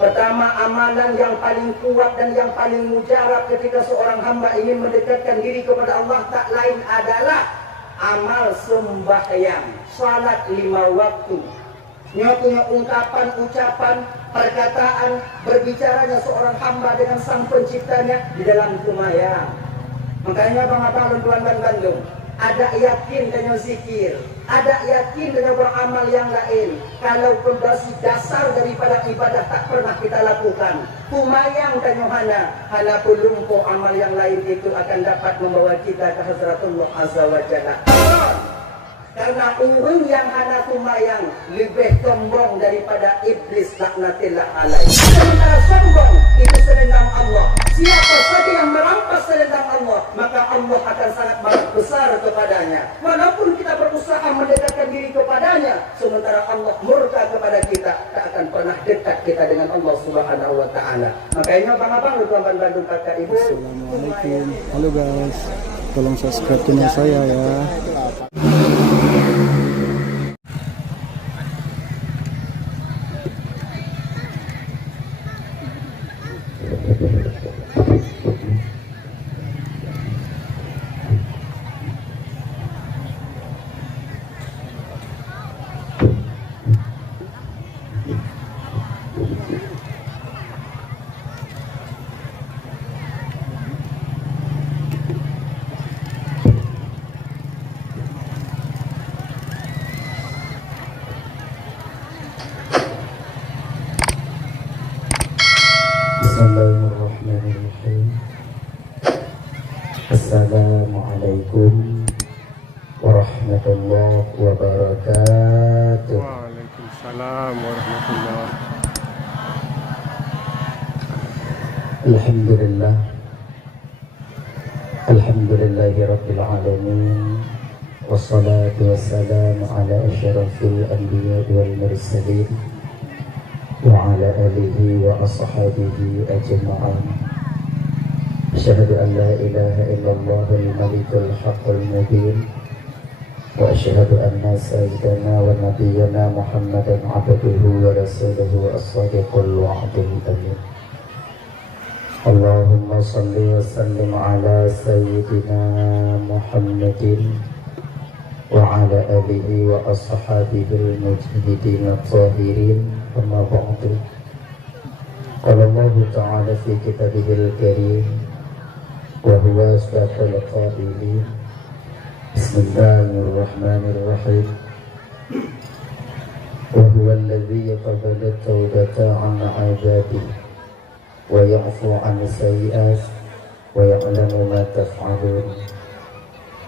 Pertama, amalan yang paling kuat dan yang paling mujarab ketika seorang hamba ingin mendekatkan diri kepada Allah tak lain adalah amal sembahyang, salat 5 waktu. Dia punya ungkapan, ucapan, perkataan, berbicaranya seorang hamba dengan sang penciptanya di dalam sembahyang. Makanya abang-abang tuan dan Bandung, ada yakin dengan zikir, ada yakin dengan beramal yang lain. Kalau fondasi dasar daripada ibadah tak pernah kita lakukan, kumayang dan Yohana, hana pelumpuh amal yang lain itu akan dapat membawa kita ke Hazratullah Azza wa Jalla. Karena orang yang hana kumayang lebih sombong daripada iblis laknatillah alaih. Sementara sombong itu selendang Allah. Siapa saja yang merampas selendang Allah, maka Allah akan sangat besar kepadanya. Walaupun kita berusaha mendekatkan diri kepadanya, sementara Allah murka kepada kita, tak akan pernah dekat kita dengan Allah Subhanahu wa Ta'ala. Makanya abang-abang, tuan-tuan Bandung, kakak ibu. Assalamualaikum. Halo guys, tolong subscribe channel saya ya. Bismillahirrahmanirrahim. Assalamualaikum warahmatullahi wabarakatuh. Waalaikumsalam warahmatullahi. Alhamdulillah. Alhamdulillahi rabbil alamin. Wassalatu wassalamu ala asyrafil anbiya wal mursalin wa ala alihi wa ashabihi ajma'in. Asyhadu an la ilaha illallahul malikul haqqul mubin wa asyhadu anna sayyidana wa nabiyyana Muhammadan abduhu wa rasuluhu as-sadiqul wa'dul amin. Allahumma salli wa sallim ala sayyidina Muhammadin wa ala alihi wa ashabihi al-mujahidin at-tahirin. Amma ba'du. Qala Allah ta'ala fi kitabihil karim wa huwa asdaqul qa'ilin. Bismillahirrahmanirrahim. Wa huwa alladhi yaqbalu at-taubata 'an 'ibadihi wa ya'fu 'an as-sayyi'at wa ya'lamu ma taf'alun.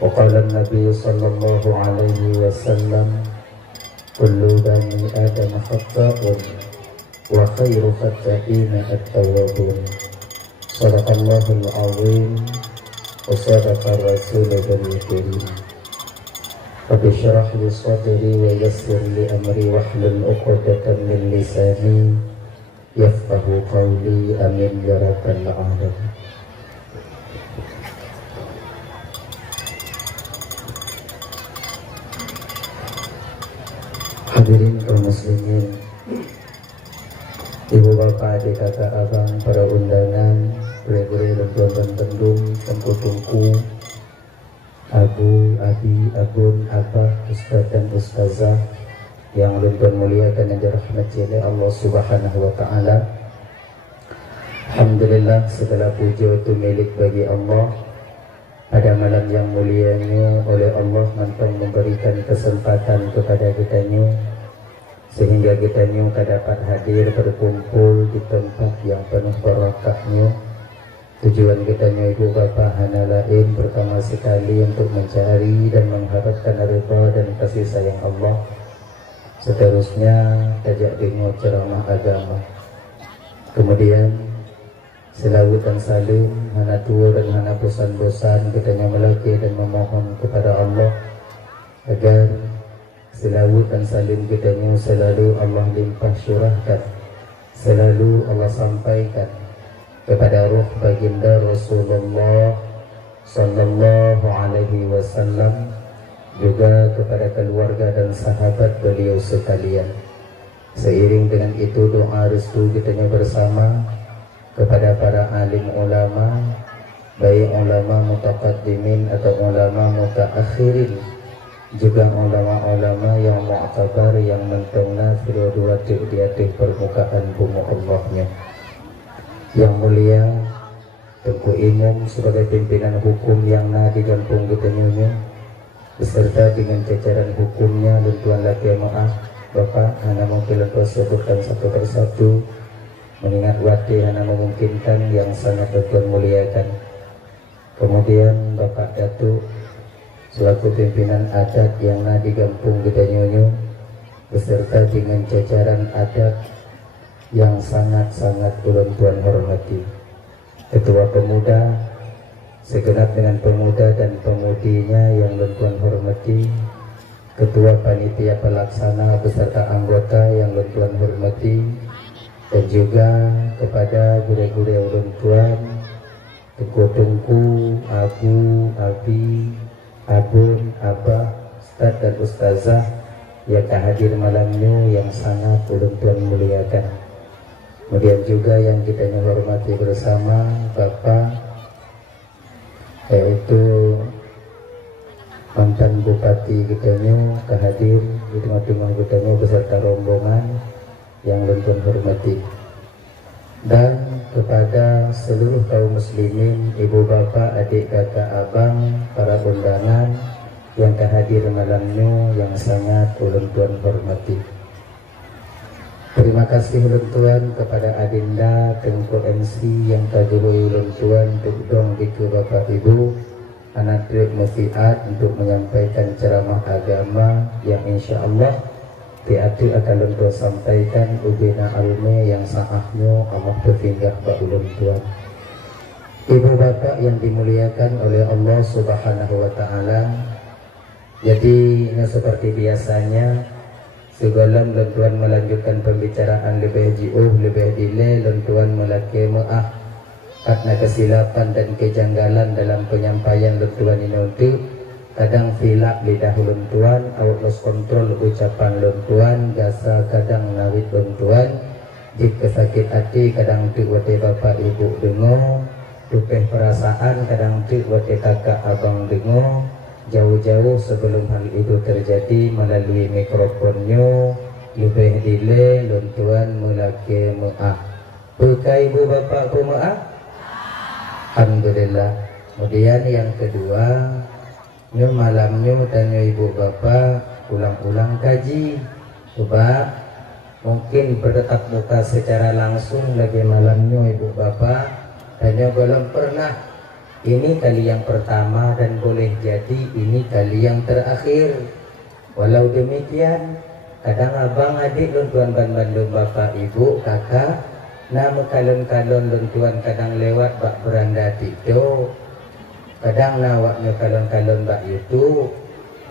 Wa qala an-nabiy sallallahu alaihi wasallam, kullu bani adam khata'un wa khairu khata'ina at-tawwabun. Sadaqallahul azim wa sadaqa rasulul karim. Rabbi shrah li sadri wa yassir li amri wahlul 'uqdatam min lisani yafqahu qawli. Amin ya rabbal alamin. Hadirin kaum muslimin, ibu bapak, adik kakak abang, para undangan, bule-bule, tuan-tuan Bandung, tengku-tengku, abu, abi, abun, abah, ustaz dan ustazah yang lumpur muliakan dan dirahmati oleh Allah Subhanahu wa Ta'ala. Alhamdulillah, segala puji itu milik bagi Allah. Pada malam yang mulianya oleh Allah mantap memberikan kesempatan kepada kitanya, sehingga kitanya dapat hadir berkumpul di tempat yang penuh barakahnya. Tujuan kitanya ibu bapa hana lain pertama sekali untuk mencari dan mengharapkan ridha dan kasih sayang Allah. Seterusnya tajak dengar ceramah agama. Kemudian selawat dan salim, hana tua dan hana bosan-bosan kitanya melaki dan memohon kepada Allah agar selawat dan salim kitanya selalu Allah limpah syurahkan, selalu Allah sampaikan kepada ruh baginda Rasulullah sallallahu alaihi wasallam, juga kepada keluarga dan sahabat beliau sekalian. Seiring dengan itu doa restu kitanya bersama kepada para alim ulama, baik ulama mutaqaddimin atau ulama mutaakhirin, juga ulama-ulama yang mu'tabar yang mentengah dua-dua di atas permukaan bumi Allahnya. Yang mulia Tengku Imam sebagai pimpinan hukum yang di kampung kitanya, beserta dengan jajaran hukumnya dan tuan laki maaf Bapak hana mungkin sebutkan satu persatu, mengingat waktu hana memungkinkan yang sangat Tuan muliakan. Kemudian Bapak Datuk selaku pimpinan adat yang di kampung kita nyonyo, beserta dengan jajaran adat yang sangat-sangat Tuan hormati. Ketua Pemuda segenap dengan pemuda dan pemudinya yang Tuan hormati, Ketua Panitia Pelaksana beserta anggota yang Tuan hormati, dan juga kepada guru-guru yang Tuan, Tengku, Abu, Abi, Abun, Abah, Ustaz dan Ustazah yang hadir malamnya yang sangat Tuan muliakan. Kemudian juga yang kita hormati bersama Bapak, yaitu mantan Bupati kitanya kehadir di tengah-tengah kitanya beserta rombongan yang Tuan hormati, dan kepada seluruh kaum muslimin, ibu bapak, adik kakak abang, para undangan yang kehadir malamnya yang sangat Tuan hormati. Terima kasih Tuan kepada Adinda Tengku MC yang kajului Tuan Tukdong itu Bapak Ibu anak Trik Mufiat untuk menyampaikan ceramah agama yang insya Allah tiada akan Tuan sampaikan ubina alme yang saahnya Allah berfinggah Pak Tuan. Ibu bapak yang dimuliakan oleh Allah Subhanahu wa Ta'ala, jadi seperti biasanya sebelum Tuan melanjutkan pembicaraan lebih jauh lebih dile, Tuan melaki maaf karena kesilapan dan kejanggalan dalam penyampaian Tuan ini untuk kadang filak lidah Tuan, out lost control ucapan Tuan, jasa kadang nawit Tuan, jika sakit hati kadang tu wate bapak ibu dengo, tupeh perasaan kadang tu wate kakak abang dengo, jauh-jauh sebelum hal itu terjadi melalui mikrofonnya lebih dile Tuan melaki maaf. Bukai ibu bapak maaf? Alhamdulillah. Kemudian yang kedua, malamnya tanya ibu bapak ulang-ulang kaji. Coba mungkin bertatap muka secara langsung lagi malamnya ibu bapak tanya belum pernah. Ini kali yang pertama dan boleh jadi ini kali yang terakhir. Walau demikian, kadang abang adik Tuan bandung bapak ibu kakak, nama kalon-kalon Tuan kadang lewat bak beranda tido, kadang nawaknya kalon-kalon bak YouTube,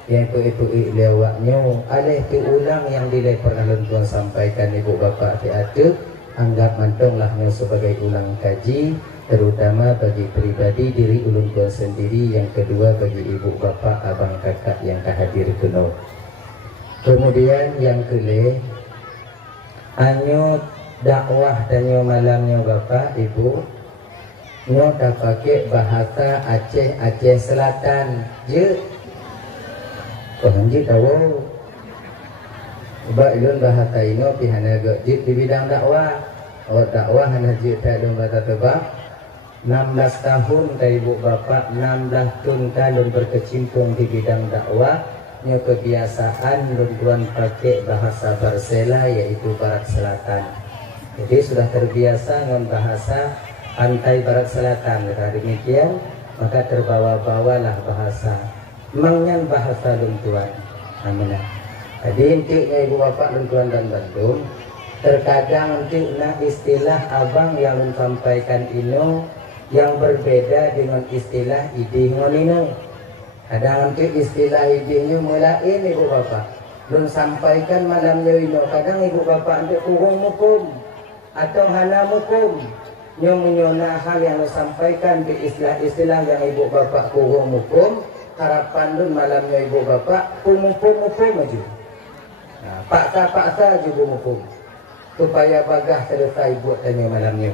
yang itu lewatnya alih tu ulang yang dilai pernah Tuan sampaikan ibu bapak tiada, anggap mantonglah sebagai ulang kaji, terutama bagi pribadi diri ulun Tuan sendiri, yang kedua bagi ibu bapak abang kakak yang hadir kuno. Kemudian yang kelima, anyo dakwah dan malamnya bapak ibu nyo dah pakai bahasa Aceh Selatan je je tahu sebab ilun bahasa ini pihana gajit di bidang dakwah. Dakwah hana je tak ilun bahasa tebak 16 tahun dari ibu bapak, 16 tahun kalun berkecimpung di bidang dakwah. Nyo kebiasaan Tuan pakai bahasa Barsela, yaitu Barat Selatan. Jadi sudah terbiasa dengan bahasa pantai Barat Selatan. Karena demikian maka terbawa-bawalah bahasa memangnya bahasa Tuan. Amin. Jadi intinya ibu bapak Tuan dan Bandung, terkadang intinya istilah abang yang sampaikan ini yang berbeda dengan istilah ide ngonino. Kadang nanti istilah idenya mulain ibu bapak belum sampaikan malamnya ini. Kadang ibu bapak nanti kurung mukum atau hana mukum nyona hal yang disampaikan di istilah-istilah yang ibu bapak kurung mukum, harapan dun malamnya ibu bapak mukum aja. Nah, paksa juga mukum. supaya bagah selesai buat tanya malamnya.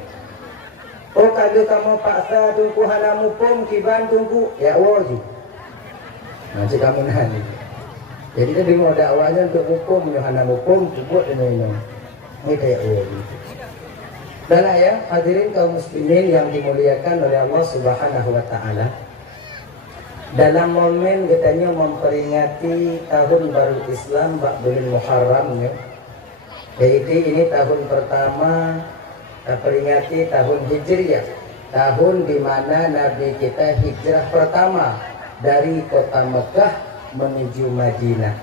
Oh kalau kamu paksa tunggu halamu pun kiban tunggu ya wajib. Macam kamu nani. Jadi kita dengar dakwanya untuk hukum halamu pun buat tanya ini. Ini kayak wajib. Dan ya hadirin kaum muslimin yang dimuliakan oleh Allah Subhanahu wa taala. Dalam momen katanya memperingati tahun baru Islam bulan Muharram ya. Jadi ini tahun pertama peringati tahun Hijriah, tahun di mana Nabi kita hijrah pertama dari kota Mekah menuju Madinah.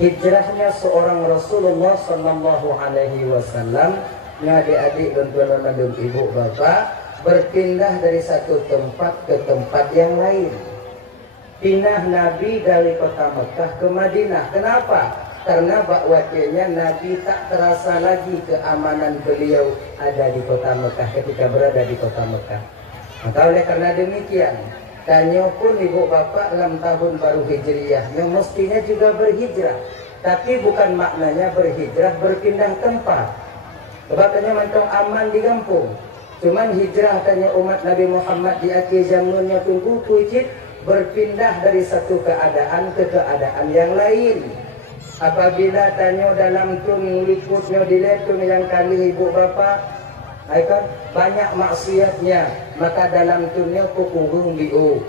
Hijrahnya seorang Rasulullah Sallallahu Alaihi Wasallam, adik-adik dan tuan-tuan ibu bapak berpindah dari satu tempat ke tempat yang lain. Pindah Nabi dari kota Mekah ke Madinah. Kenapa? Karena bakwatnya Nabi tak terasa lagi keamanan beliau ada di kota Mekah ketika berada di kota Mekah. Maka oleh karena demikian, tanya pun ibu bapak dalam tahun baru Hijriah yang mestinya juga berhijrah. Tapi bukan maknanya berhijrah berpindah tempat. Sebab tanya mantong aman di kampung. Cuman hijrah tanya umat Nabi Muhammad di akhir zamannya tunggu kucit berpindah dari satu keadaan ke keadaan yang lain. Apabila tanya dalam tun likutnya diletun yang kali ibu bapa, kan banyak maksiatnya, maka dalam tunnya kukurung diu.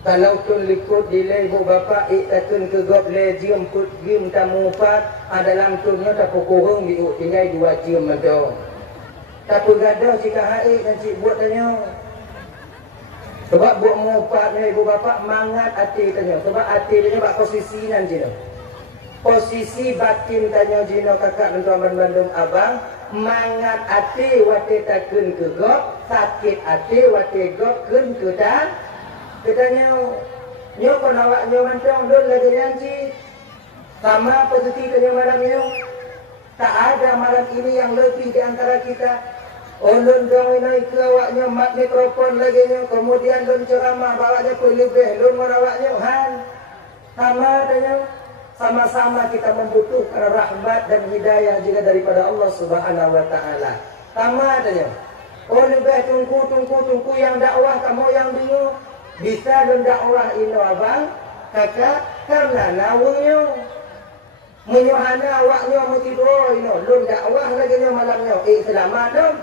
Kalau tun likut dile ibu bapa iktatun ke gob le jium put jium tamu pat, dalam tunnya tak kukurung diu, tinggal 2 jium mendong. Tak pegadah jika haik dan cik buat tanya. Sebab buat mupatnya ibu bapa mangat hati tanya. Sebab hati tanya bak posisi nan jino. Posisi batin tanya jino kakak dan tuan Bandung abang mangat hati wate takun ke gop, sakit hati wate gop kun ke dan katanya nyo kon awak nyo mantong dol lagi janji. Sama posisi tanya malam nyo. Tak ada malam ini yang lebih di antara kita. Ulun dong ini ke awaknya mat mikrofon lagi nyo, kemudian lun ceramah bawanya ku lebih lun merawaknya han. Sama tanya, sama-sama kita membutuhkan rahmat dan hidayah juga daripada Allah Subhanahu wa taala. Sama tanya. Oh lebih tunggu yang dakwah kamu yang bingung. Bisa lun dakwah ino abang, kakak karena nawunyo. Menyuhana awaknya mesti doa ino, lun dakwah lagi nyo malamnya. Selamat dong.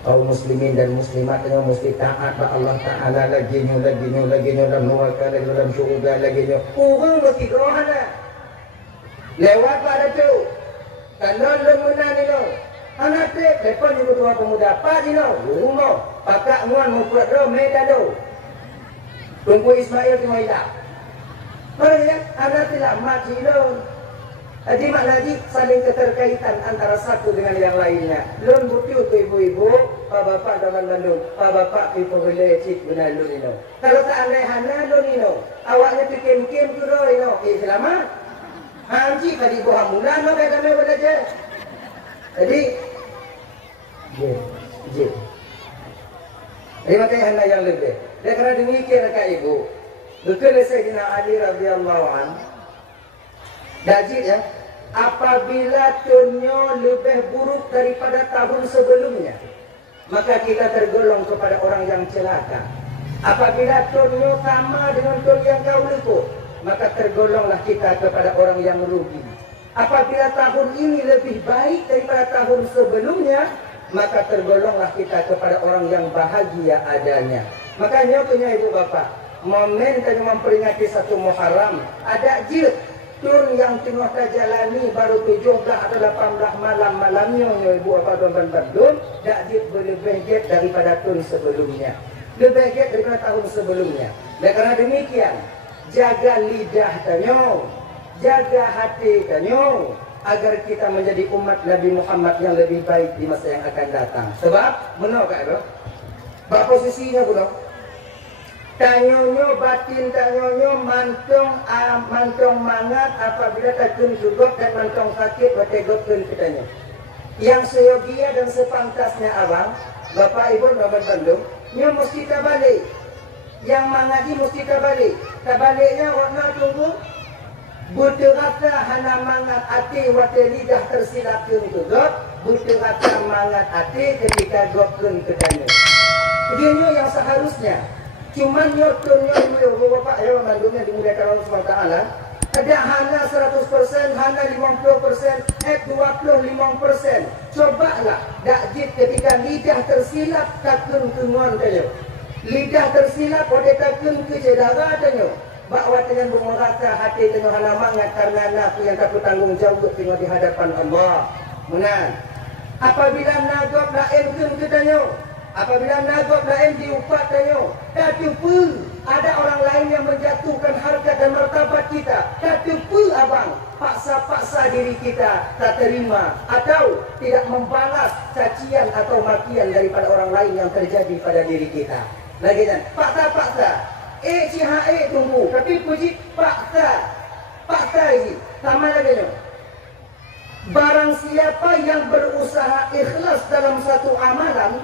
Kaum muslimin dan muslimatnya mesti taat pada Allah Ta'ala lagi nyo dalam neraka lagi dalam syurga lagi nyo kurang mesti doa dah lewat pada tu kalau lu menang ni lo anak tep depan juga tua pemuda apa ni lo rumah pakak nguan membuat lo meda lo tunggu Ismail tu hilang mana ya anak tidak mati lo. Jadi maknanya saling keterkaitan antara satu dengan yang lainnya. Lun butiu tu ibu-ibu, pak bapak dalam Bandung, pak bapak pipo boleh cik guna lun ino. Kalau tak aneh-aneh lun ino, awaknya pikim-kim tu lo ino. Selamat. Haji tadi buah mulan lo kaya kami belajar. Jadi, jadi makanya anda yang lebih. Dan kerana demikian kak ibu, betul Sayyidina Ali radhiyallahu anhu. Dajit ya, apabila tunyo lebih buruk daripada tahun sebelumnya, maka kita tergolong kepada orang yang celaka. Apabila tunyo sama dengan tun yang kau lekuk, maka tergolonglah kita kepada orang yang rugi. Apabila tahun ini lebih baik daripada tahun sebelumnya, maka tergolonglah kita kepada orang yang bahagia adanya. Makanya punya ibu bapa, momen kita memperingati 1 Muharram, ada jilid tun yang tengah terjalani baru 17 atau 18 malamnya ibu bapa dan Bandung dak jid berlebih jid daripada tun sebelumnya, lebih jid daripada tahun sebelumnya. Dan kerana demikian, jaga lidah tanyo, jaga hati tanyo, agar kita menjadi umat Nabi Muhammad yang lebih baik di masa yang akan datang. Sebab benar tak ada? Bak posisinya pula tanyonyo batin tanyonyo mantong mangat apabila takun cukup dan mantong sakit bategotkan katanya. Yang seyogia dan sepantasnya abang, bapak ibu dan Bandung, nyo mesti terbalik. Yang mangadi mesti terbalik. Terbaliknya warna tunggu Buterata hana mangat ati wate lidah tersilapkeun ke gop, buterata mangat ati ketika gopkeun ke dana. Dia yang seharusnya. Cuman nyotonnya Bapak ya mandungnya dimuliakan Allah SWT. Ada hana 100%, hana 50%, 25%. Cobalah dakjit ketika lidah tersilap takun kengon tayo. Lidah tersilap ode takun ke jedara tayo. Bakwa dengan bermerata hati tengah hana mangat karena naku yang takut tanggung jawab tengah di hadapan Allah. Menang. Apabila nagop lain ke tayo, apabila nagop lain diupat tayo, tapi pun ada orang lain yang menjatuhkan harga dan martabat kita. Tapi pun abang paksa-paksa diri kita tak terima atau tidak membalas cacian atau makian daripada orang lain yang terjadi pada diri kita. Lagi kan? Paksa-paksa. Tunggu. Tapi puji paksa. Paksa ini. Sama lagi ni. Barang siapa yang berusaha ikhlas dalam satu amalan,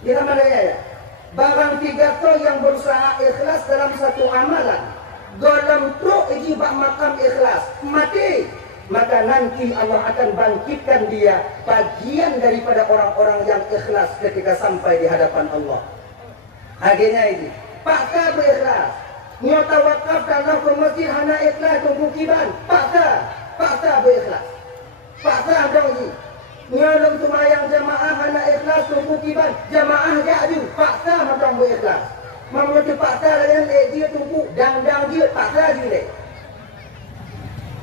di mana ya? Barang tiga to yang berusaha ikhlas dalam satu amalan, dalam truk ijibak makam ikhlas, mati. Maka nanti Allah akan bangkitkan dia bagian daripada orang-orang yang ikhlas ketika sampai di hadapan Allah. Akhirnya ini. Paksa berikhlas. Nyota wakaf tanah ke masjid hana ikhlas tunggu kiban. Paksa berikhlas. Paksa dong ini. Nyolong tumayang jamaah hana ikhlas tunggu kiban. Jamaah jadu. Paksa macam berikhlas. Mamutu paksa dengan dia tunggu. Dang dia paksa dia.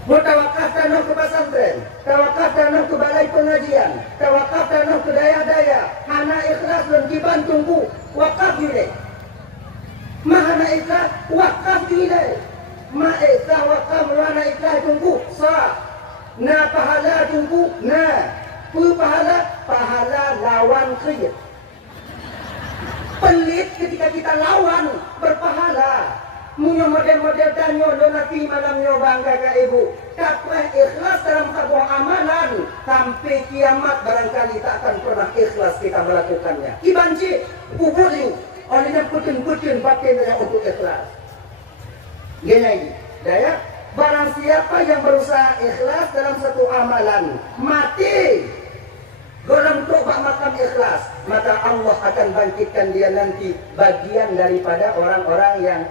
Mau tawakaf tanah ke pesantren, tawakaf tanah ke balai pengajian, tawakaf tanah ke daya-daya. Hana ikhlas dan kiban tunggu. Wakaf dia. Mahana ikhlas wakaf juga. Ma'isa wakaf wana ikhlas tunggu sah. Na pahala tunggu na. Pu pahala lawan khayat. Pelit ketika kita lawan berpahala. Munyo model-model danyo donati malamnya bangga ke ibu. Taklah ikhlas dalam sebuah amalan sampai kiamat barangkali tak akan pernah ikhlas kita melakukannya. Kibanci kubur you. Olehnya putun-putun batinnya untuk ikhlas. Gini, daya. Barang siapa yang berusaha ikhlas dalam satu amalan, mati dalam tobat makam ikhlas, maka Allah akan bangkitkan dia nanti bagian daripada orang-orang yang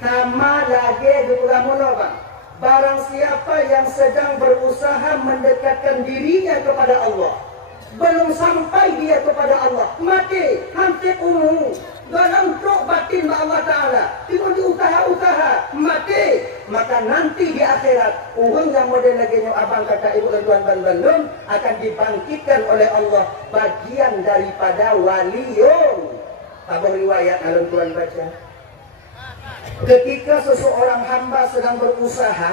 sama lagi dukulamuno bang. Barang siapa yang sedang berusaha mendekatkan dirinya kepada Allah, belum sampai dia kepada Allah, mati hampir dalam truk batin Allah Ta'ala, cuma diusaha-usaha mati, maka nanti di akhirat yang model lagi abang kakak ibu dan tuan bandung akan dibangkitkan oleh Allah bagian daripada waliyung. Abang riwayat alam Tuhan baca, ketika seseorang hamba sedang berusaha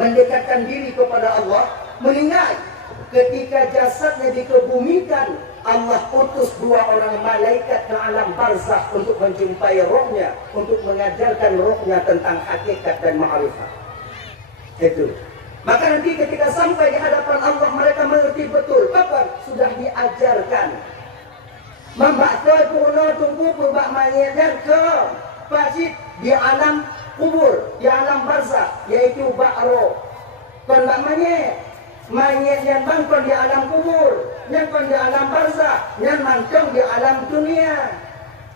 mendekatkan diri kepada Allah, meninggal. Ketika jasadnya dikebumikan, Allah utus dua orang malaikat ke alam barzakh untuk menjumpai rohnya, untuk mengajarkan rohnya tentang hakikat dan ma'rifat. Itu. Maka nanti ketika sampai di hadapan Allah, mereka mengerti betul bahwa sudah diajarkan. Membaca kuno tunggu berbak mayatnya ke pasti di alam kubur, di alam barzakh, yaitu ba'ro. Kon bak mayat yang bangkon di alam kubur, yang kon di alam barzakh, yang mantong di alam dunia.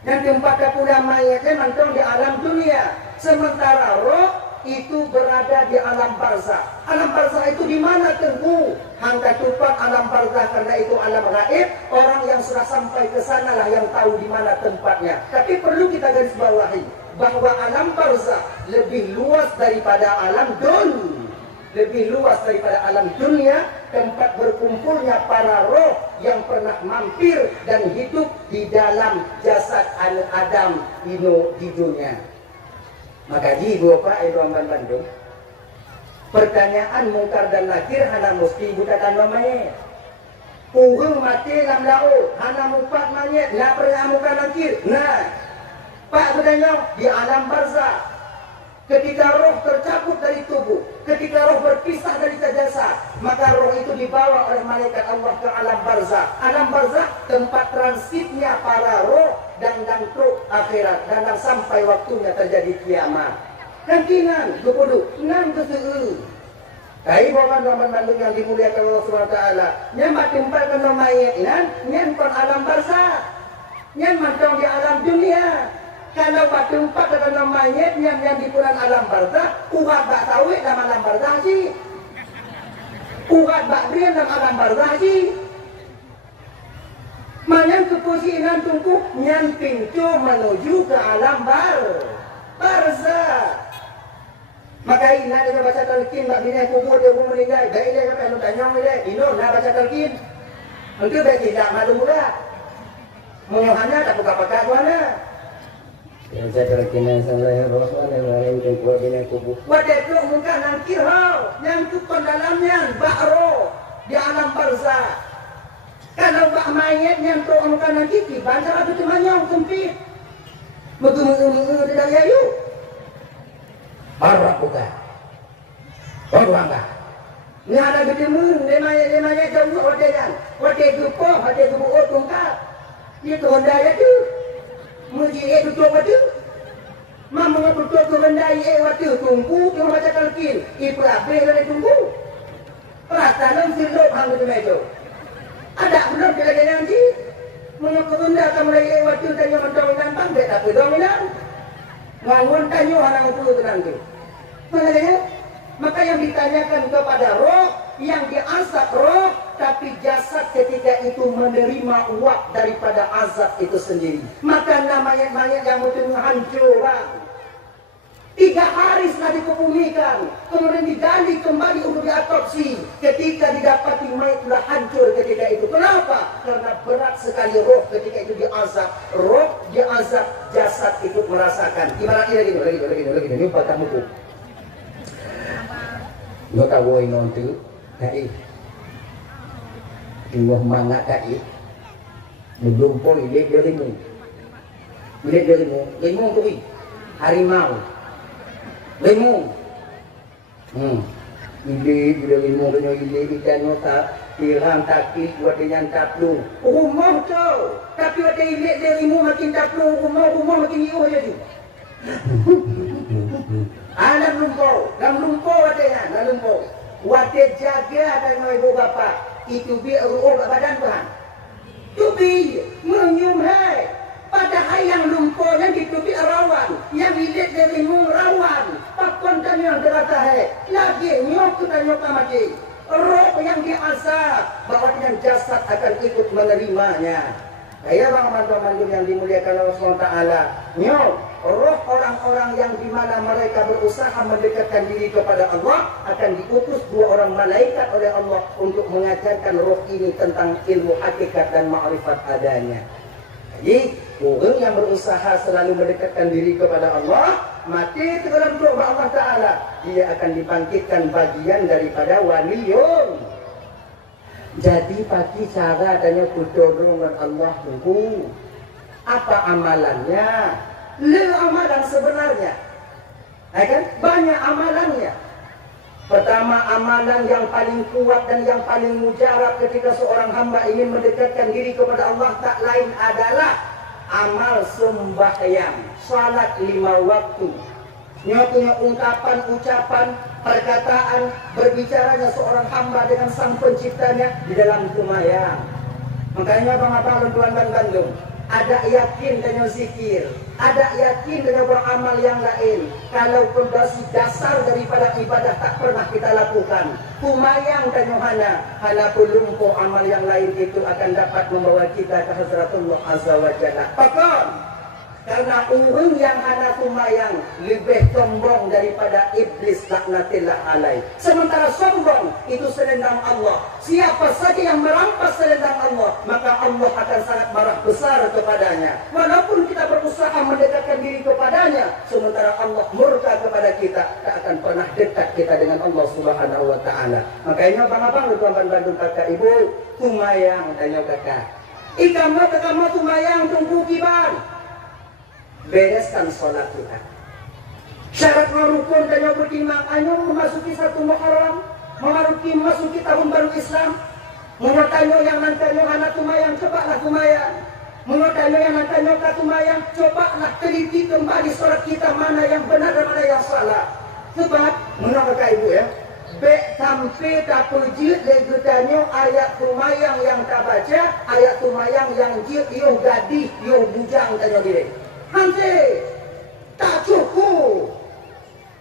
Yang tempat pula mayatnya mantong di alam dunia. Sementara roh itu berada di alam barzakh. Alam barzakh itu di mana tengku? Hangka tupat alam barzakh karena itu alam gaib. Orang yang sudah sampai ke sana lah yang tahu di mana tempatnya. Tapi perlu kita garis bawahi bahwa alam barzakh lebih luas daripada alam dunia. Lebih luas daripada alam dunia, tempat berkumpulnya para roh yang pernah mampir dan hidup di dalam jasad Adam di dunia. Maka di Bapak Ibu Bandung, pertanyaan mungkar dan nakir hana mesti bukan namanya. Urung mati lam lau, hana mupat manyet, la pernah muka nakir. Nah, Pak bertanya di alam barzakh. Ketika roh tercabut dari tubuh, ketika roh berpisah dari jasad, maka roh itu dibawa oleh malaikat Allah ke alam barzakh. Alam barzakh tempat transitnya para roh dan truk akhirat dan sampai waktunya terjadi kiamat. Kankinan kepudu nan keseu. Kai bawan Bandung yang dimuliakan Allah Subhanahu wa taala. Nyan matimpal kana mayit nan nyan kon alam barzah. Nyan mantong di alam dunia. Kalau matimpal kana mayit nyan di puran alam barzah, ugat bak tawit dalam alam barzah sih. Ugat bak brian dalam alam barzah sih. Manyan kepusinan tungku nyan pintu menuju ke alam barzah. Maka ina dia baca talqin bab bina kubur dia umur meninggal. Baik dia kata lu tanya dia, ino nak baca talqin. Engkau baik tidak malu muda. Menyohannya tak buka pakai mana. Baca talqin sallallahu alaihi wasallam dan kubur bina kubur. Wadah tu muka nangkir hau, yang tu kon dalamnya bakro di alam barzah. Kalau bak mayat yang tu muka nangkir, banyak tu cuma nyong sempit. Mengu tidak yayu. Barak buka. Baru angka. Ni ada gede mun, lemanya jauh wadean. Wade dupo, wade dupo tungkat. Itu Honda tu. Muji itu tu wade. Mamu betul tu Honda wade tunggu, cuma baca talqin. Ibu abe lagi tunggu. Perasaan silop hang tu mejo. Ada belum kita janji. Menurut Honda kamu lagi wade tanya mentang gampang dek tak dominan. Ngangun tanyo hanang puluh tenang. Makanya, maka yang ditanyakan kepada roh, yang diazab roh, tapi jasad ketika itu menerima uap daripada azab itu sendiri. Maka namanya mayat yang mungkin hancur. 3 hari setelah dikebumikan, kemudian digali kembali untuk diotopsi. Ketika didapati mayat telah hancur ketika itu. Kenapa? Karena berat sekali roh ketika itu diazab. Roh diazab, jasad ikut merasakan. Ibaratnya lagi, ini patah muka. Lo tahu ini untuk kai, dua mana kai, belum pun lihat dirimu tu harimau, limu, dirimu kena ikan nota, tiram taki, buat dengan taplu, umur tu, tapi ada lihat dirimu makin taplu, umur makin iuh jadi. Alam lumpur adanya, dalam lumpur. Wate jaga dan ibu bapa itu biar ruh badan Tuhan. Tubi menyum hai. Padahal yang lumpur yang ditubi rawan, yang lilit darimu rawan. Pakon dan yang terata hai. Lagi nyok kita nyok mati. Roh yang diazab, bahwa dengan jasad akan ikut menerimanya. Kaya bang yang dimuliakan Allah SWT. Nyok, roh orang-orang yang dimana mereka berusaha mendekatkan diri kepada Allah akan diutus 2 orang malaikat oleh Allah untuk mengajarkan roh ini tentang ilmu hakikat dan ma'rifat adanya. Jadi orang yang berusaha selalu mendekatkan diri kepada Allah, mati dalam doa Allah Ta'ala, dia akan dibangkitkan bagian daripada waliyun. Jadi pagi cara adanya kudurungan Allah tunggu. Apa amalannya? Amalan sebenarnya, kan? Banyak amalannya. Pertama, amalan yang paling kuat dan yang paling mujarab ketika seorang hamba ingin mendekatkan diri kepada Allah tak lain adalah amal sembahyang, salat 5 waktu. Punya ungkapan, ucapan, perkataan, berbicaranya seorang hamba dengan sang penciptanya di dalam sembahyang. Makanya bang Tuan dan Bandung, ada yakin dengan zikir, ada yakin dengan beramal yang lain. Kalau fondasi dasar daripada ibadah tak pernah kita lakukan, kumayang dan Yohana, hana pelumpuh amal yang lain itu akan dapat membawa kita ke Hazratullah Azza wa Jalla. Pakon, karena orang yang hana kumayang lebih sombong daripada iblis laknatillah alaih. Sementara sombong itu selendang Allah. Siapa saja yang merampas selendang Allah, maka Allah akan sangat marah besar kepadanya. Walaupun kita berusaha mendekatkan diri kepadanya, sementara Allah murka kepada kita, tak akan pernah dekat kita dengan Allah Subhanahu wa Ta'ala. Makanya abang-abang, tuan-tuan Bandung, kakak ibu, kumayang tanya kakak. Ikamu kumayang tunggu kibar. Bereskan sholat kita. Syarat rukun dan yang bertimang ayo memasuki 1 Muharram, memasuki tahun baru Islam. Menurut yang nantinya anak kumayang, cepatlah kumayang. Menurut yang tanya kata mayang, cobalah teliti kembali solat kita mana yang benar dan mana yang salah. Sebab menurut kakak ibu ya, bek sampai tak perjit lagi tanya ayat tumayang yang tak baca, ayat tumayang yang jit yo gadis yo bujang tanya diri. Hanse tak cukup.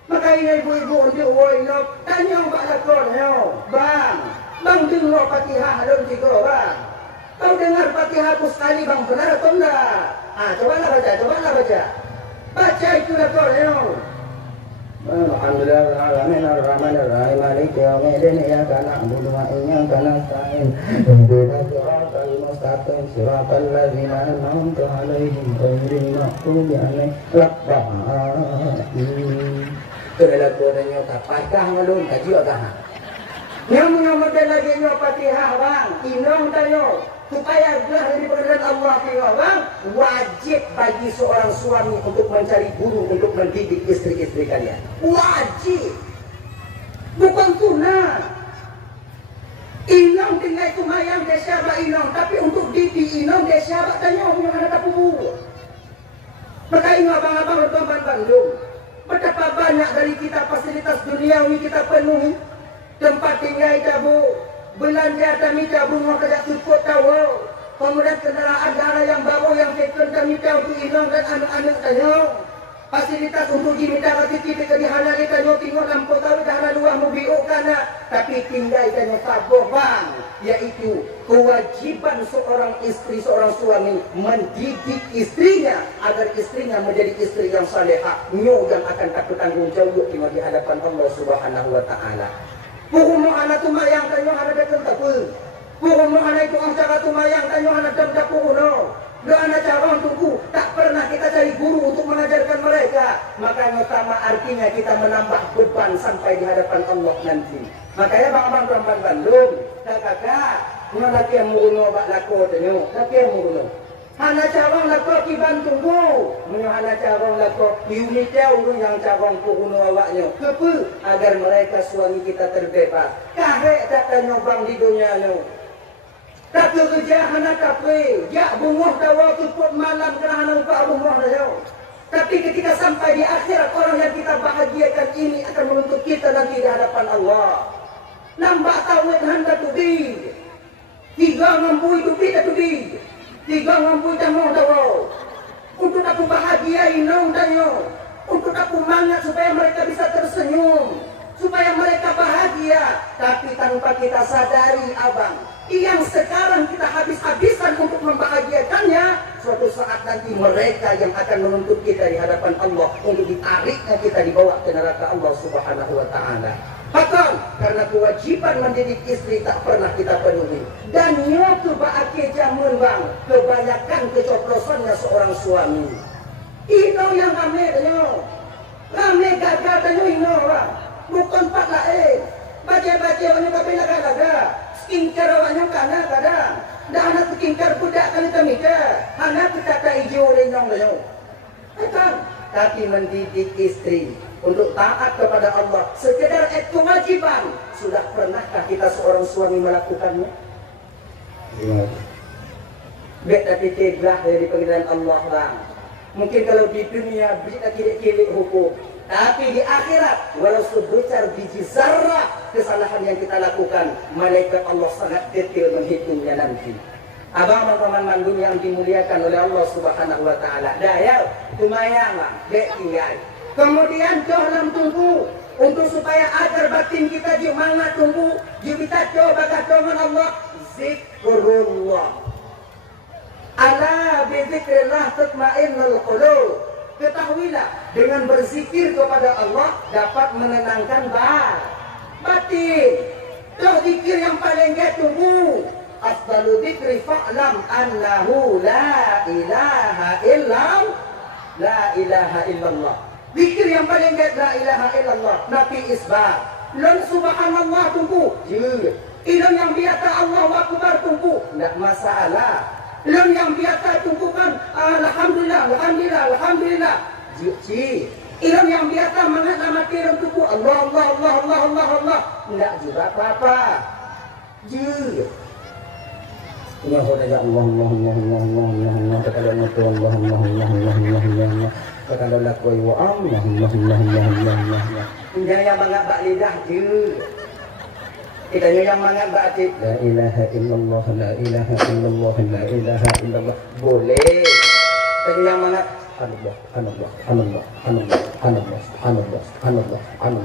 Makanya ibu-ibu untuk woi no tanya mbak lakon yo, bang dengar Fatihah dalam tiga bang. Kau dengar Fatihah aku sekali bang, benar atau enggak? Cobalah baca. Baca itu lakon yo. Alhamdulillahirrahmanirrahim arrahmanirrahim maliki yaumiddin iyyaka na'budu wa iyyaka nasta'in ihdinas siratal mustaqim siratal ladzina an'amta 'alaihim ghairil maghdubi 'alaihim waladdallin. Itulah kodenya tapakah ngalun kaji agah. Yang lagi nyo Fatihah bang, inong tayo supaya gelah dari pengadilan Allah bang, wajib bagi seorang suami untuk mencari guru untuk mendidik istri-istri kalian. Wajib, bukan sunnah. Inong tinggal itu mayang desyaba inong, tapi untuk didik inong desyaba tayo yang ada tapu. Maka ingat abang-abang Retoban Bandung, betapa banyak dari kita fasilitas duniawi kita penuhi. Tempat tinggal cabu, belanja kami cabu mau kerja support tahu. Kemudian kendaraan darah yang bawa yang second kami tahu untuk inong dan anak-anak tahu. Fasilitas untuk diminta kaki kita di halal kita tengok lampu tahu dah ada luar mobil kana. Tapi tinggal kita sabar bang, yaitu kewajiban seorang istri, seorang suami mendidik istrinya agar istrinya menjadi istri yang salehah, nyo yang akan tak bertanggung jawab di hadapan Allah Subhanahu wa taala. Bukan mau anak tumayang tayo anak datang tapu. Bukan mau anak itu ang cara tumayang tayo anak datang tapu no. Do anak cara tunggu tak pernah kita cari guru untuk mengajarkan mereka. Makanya utama artinya kita menambah beban sampai di hadapan Allah nanti. Makanya bang-bang Retoban Bandung, kakak, mengalaki yang menggunakan bak lako tayo, laki yang menggunakan. Hana cawang lako kiban tunggu, hana cawang lako unitnya urung yang cawang puhuno awaknya. Kepu agar mereka suami kita terbebas. Kahek tak tanya bang di dunia no. Tak kerja hana kape, jak bunguh tawa tuput malam kerana upah bunguh tayo. Tapi ketika sampai di akhirat orang yang kita bahagiakan ini akan menuntut kita nanti di hadapan Allah. Nambah tawet handa tubi, 3 ngampui tubi tak tubi. 3 ngampui tamu dawo. Untuk aku bahagia inong tayo. Untuk aku mangat supaya mereka bisa tersenyum, supaya mereka bahagia. Tapi tanpa kita sadari abang, yang sekarang kita habis-habisan untuk membahagiakannya, suatu saat nanti mereka yang akan menuntut kita di hadapan Allah untuk ditariknya kita dibawa ke neraka Allah Subhanahu wa taala. Bahkan karena kewajiban mendidik istri tak pernah kita penuhi. Dan nyoto baake jamun bang, kebanyakan kecoplosannya seorang suami. Ino yang rame tayo, rame gagal tayo ino bang. Bukan pak lain. Baca-baca banyak tapi laga-laga. Skincare awaknya kana kadang. Dah anak skincare budak kali temika. Anak kita tak hijau oleh nyong tayo. Tapi mendidik istri untuk taat kepada Allah sekedar kewajiban. Sudah pernahkah kita seorang suami melakukannya? Ya. Bek tapi keglah dari pengadilan Allah bang. Mungkin kalau di dunia kita kilik-kilik hukum, tapi di akhirat walau sebesar biji zarrah kesalahan yang kita lakukan, malaikat Allah sangat detail menghitungnya nanti. Abang teman Bandung yang dimuliakan oleh Allah Subhanahu wa taala. Dayal tumayang bang, dek tinggal. Kemudian dalam tunggu untuk supaya agar batin kita semangat tunggu, kita coba dengan Allah zikrullah. Ala bi zikrillah tatma'innul qulub. Ketahuilah dengan berzikir kepada Allah dapat menenangkan batin. Itu zikir yang paling tunggu. Afdalu dzikri fa'lam annahu la ilaha illallah. Zikir yang paling la ilaha illallah. Nabi isbat. Lon subhanallah tunggu. Ilon yang biasa Allahu akbar tunggu. Tidak masalah. Lon yang biasa tunggu kan alhamdulillah. Ilon yang biasa mangat nama kirim tunggu Allah. Tidak juga apa-apa. Ya Allah Allah Allah Allah Allah Allah Allah takala mutu Allah Allah Allah Allah Allah Allah takala lakoi wa Allah Allah Allah Allah Allah Allah. Jangan yang mangap bak lidah je. Kita yang mangap bak hati. La ilaha illallah la ilaha illallah la ilaha illallah. Boleh. Kita yang mangap Allah Allah Allah Allah Allah Allah Allah Allah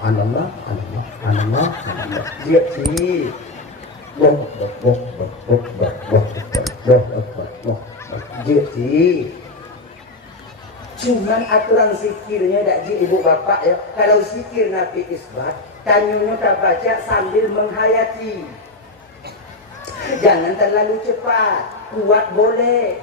Allah Allah Allah Allah. dia sih. Boh boh boh boh boh boh boh boh boh boh. Dia sih. Cuman aturan zikirnya dak ji ibu bapak ya. Kalau zikir Nabi isbat, tanyunya tak baca sambil menghayati. Jangan terlalu cepat, kuat boleh.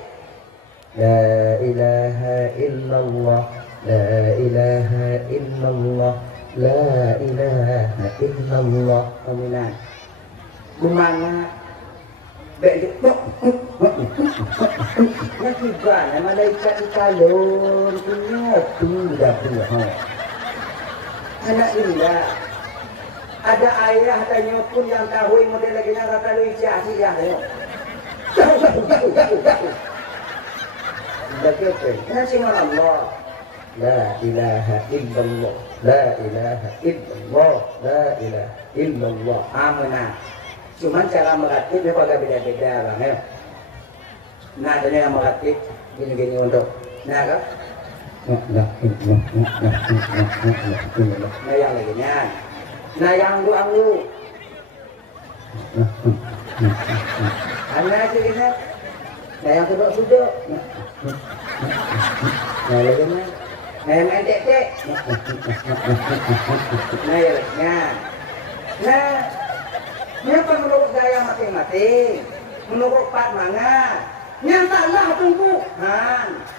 La ilaha illallah la ilaha illallah la ilaha illallah. Aminan. Gumana Bek yang tiba malaikat ikalon punya tidak punya anak indah. Ada ayah tanya pun yang tahu model lagi nak kata lu isi asih ya tanya jauh begitu nasi Allah La ilaha illallah la ilaha illallah la ilaha illallah. amanah. Cuman cara meratibnya pada beda-beda bang ya. Nah adanya yang meratib gini-gini untuk nah kan? Nah yang lagi nya. Nah yang anggu. Anak gini. Nah yang suduk. Nah lagi nya. Nah yang entek. Nah yang lagi nya. Nah nyapa menurut gaya masing-masing, menurut Pak Manga, nyatalah tunggu.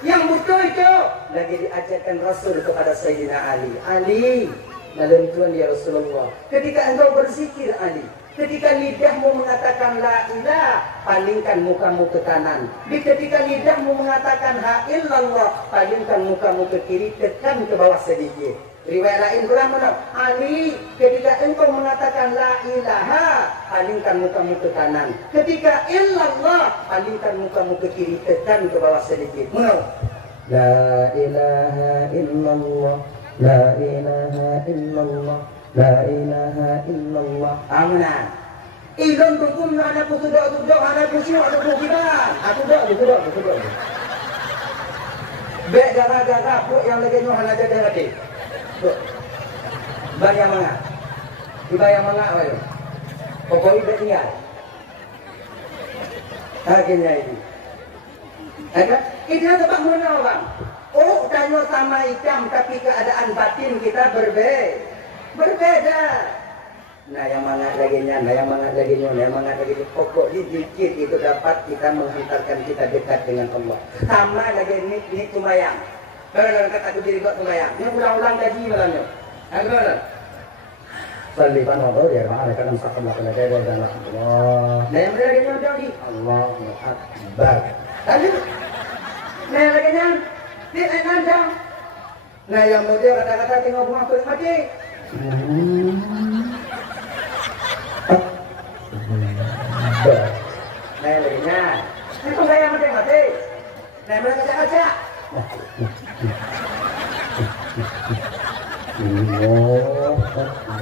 Yang betul itu lagi diajarkan Rasul kepada Sayyidina Ali. Ali, dalam Tuhan ya Rasulullah. Ketika engkau berzikir Ali, ketika lidahmu mengatakan la ilah, palingkan mukamu ke kanan. Ketika lidahmu mengatakan ha illallah, palingkan mukamu ke kiri, tekan ke bawah sedikit. Riwayat lain kurang mana? Ali, ketika engkau mengatakan la ilaha, palingkan mukamu ke kanan. Ketika illallah, palingkan mukamu ke kiri, tekan ke bawah sedikit. Mana? La ilaha illallah la ilaha illallah la ilaha illallah. Amanah. Idon tukum ada duduk ada kursi ada bukiran. Aku duduk. Bek gara-gara puk yang lagi nyuhan aja dah hati. Bayang mana? Dibayang mana apa itu? Pokoknya dia tinggal. Akhirnya itu. Ada? Itu tempat mana orang? Oh, tanya sama hitam tapi keadaan batin kita berbeda. Nah yang mana lagi nya, pokoknya dikit itu dapat kita menghantarkan kita dekat dengan Allah. Sama lagi ini sembahyang. Kalau kata aku jadi buat sembahyang, ini ulang-ulang gaji malamnya. Agak. Salli panado ya mana kan sakam la ilaha illallah Allah. Nah yang lagi nya jadi Allahu akbar. Lalu, nah yang lagi nya di enam. Nah yang model kata-kata tengok bunga kulit mati. Nah yang lagi nya, ini sembahyang mati. Nah yang kaca-kaca.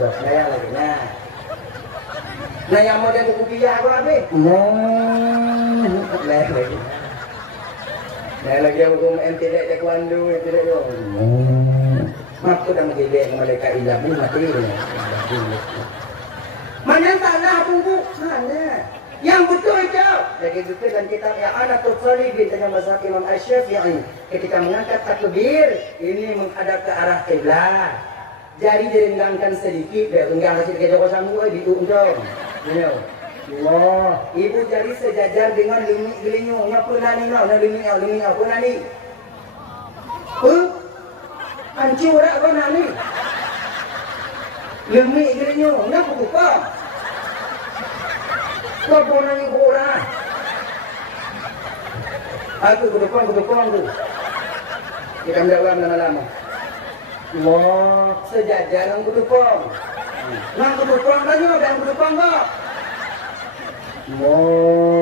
Nah yang lagi nya. Nah yang model buku biaya apa habis? Nah lagi hukum tidak taekwondo tidak yo. Mak tu dah menggilek mereka ilamu mati. Mana tanah tunggu mana? Yang betul itu. Lagi betul dan kitab yang ada Tutsali bintanya mazhab Imam Asy-Syafi'i. Ketika mengangkat takbir, ini menghadap ke arah kiblat. Jari direnggangkan sedikit, renggang sedikit jauh sama di ujung. Allah, ibu jari sejajar dengan lingi-linginya pernah ni nak lingi pernah ni. Hancur tak pernah ni. Lingi-linginya apa buka? Kau pernah ni orang. Aku kedukang tu. Kita mendakwam lama-lama. Allah, sejajar yang kedukang. Nang kedukang tanya dan kedukang tak? Allah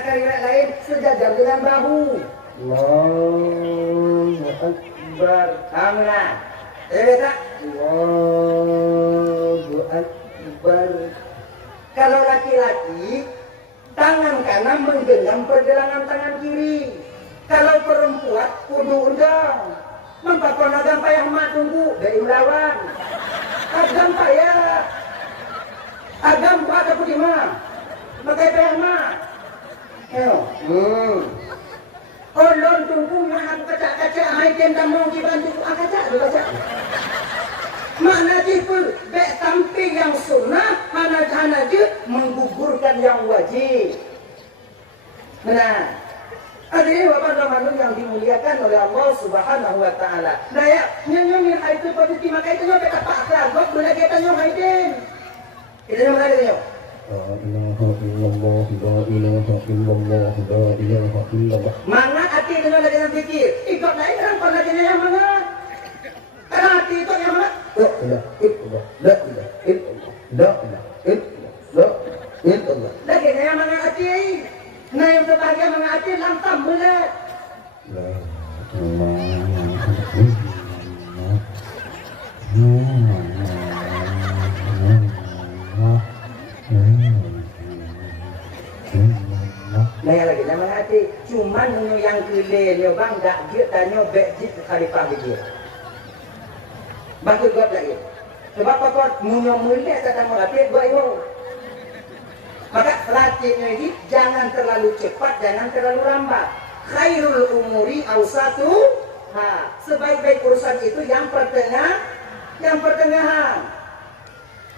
Katakan riwayat lain sejajar dengan bahu. Allahu Akbar. Amin. Tak? Allahu Akbar. Kalau laki-laki, tangan kanan menggenggam pergelangan tangan kiri. Kalau perempuan, kudu undang. Mempakon agam payah mak tunggu dari melawan. Agam payah. Agam buat apa di mak? Makai payah mak. Olon tunggu mak aku kacak-kacak. Hai ken damong kiban tunggu. Kacak dulu kacak. Mana tipe bek tampil yang sunnah, hana je menggugurkan yang wajib. Nah, hadirin bapak Ramadan yang dimuliakan oleh Allah Subhanahu Wa Taala. Nah ya, nyanyi itu posisi maka itu nyampe tak paksa. Gak boleh kita nyohaidin. Kita nyohaidin. La ilaha illallah, la ilaha illallah, la ilaha illallah. Mana hati itu lagi nak fikir. Ikut lain orang pada jenis yang mana? Karena hati itu yang mana? La ilaha illallah, la ilaha illallah, la ilaha illallah, la ilaha illallah. Lagi yang mana hati? Nah yang sebahagia mana hati lantam mulut. La ilaha illallah. Nah yang lagi nama hati cuman yang kelihatan bang tak dia tanya bek jit khalifah dia. Bagi God lagi. Sebab apa munyo mulia kata hati buat yo. Maka latihnya ini jangan terlalu cepat, jangan terlalu lambat. Khairul umuri awsatu. Sebaik-baik urusan itu yang pertengahan.